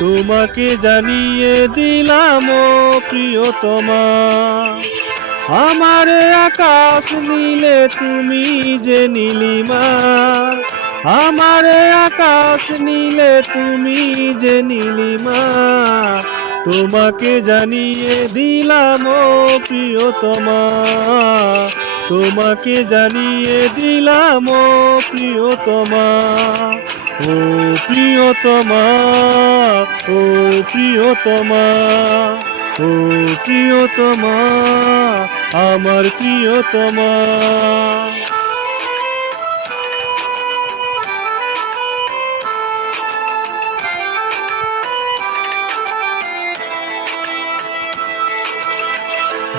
তোমাকে জানিয়ে দিলাম, ও প্রিয়তমা। আমার আকাশ নীলে তুমি যে নীলিমা। আমার আকাশ নীলে তুমি যে নীলিমা। তোমাকে জানিয়ে দিলাম প্রিয়তমা। তোমাকে জানিয়ে দিলাম, ও প্রিয়তমা। ও প্রিয়তমা ও প্রিয়তমা ও প্রিয়তমা আমার প্রিয়তমা।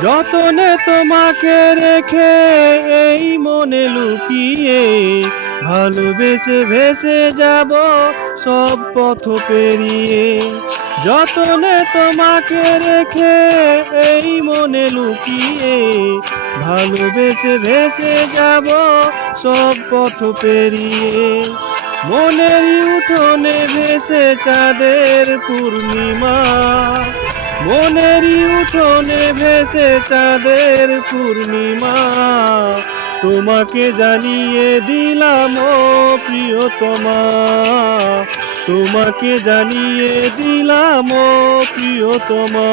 যতনে তোমাকে রেখে এই মনে লুকিয়ে ভালোবেসে ভেসে যাব সব পথ পেরিয়ে। যতনে তোমাকে রেখে এই মনে লুকিয়ে, ভালোবেসে ভেসে যাব সব পথ পেরিয়ে। মনেরই উঠোনে ভেসে চাঁদের পূর্ণিমা মনেরই উঠোনে ভেসে চাঁদের পূর্ণিমা। তোমাকে জানিয়ে দিলাম, ও প্রিয়তমা। তোমাকে জানিয়ে দিলাম, ও প্রিয়তমা।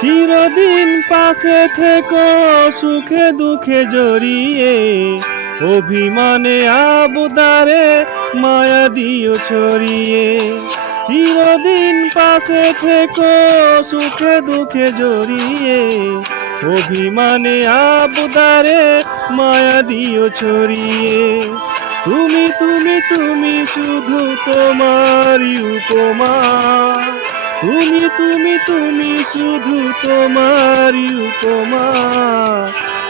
চিরদিন পাশে থেকো, সুখে দুঃখে জড়িয়ে। অভিমানে আবুদারে মায়া দিও ছড়িয়ে। চিরদিন পাশে থেকো, সুখে দুঃখে জড়িয়ে। অভিমানে আবুদারে মায়া দিও ছড়িয়ে। তুমি তুমি তুমি শুধু তোমারই উপমা। তুমি তুমি তুমি শুধু তোমারই উপমা।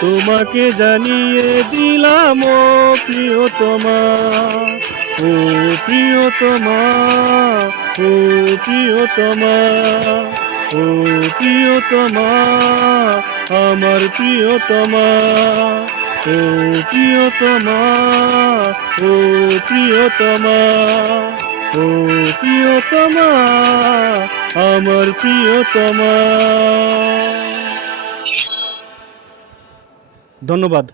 তোমাকে জানিয়ে দিলাম, ও প্রিয়তমা ও প্রিয়তমা ও প্রিয়তমা ও প্রিয়তমা, আমার প্রিয়তমা, ও প্রিয়তমা ও প্রিয়তমা ও প্রিয়তমা, আমার প্রিয়তমা। ধন্যবাদ।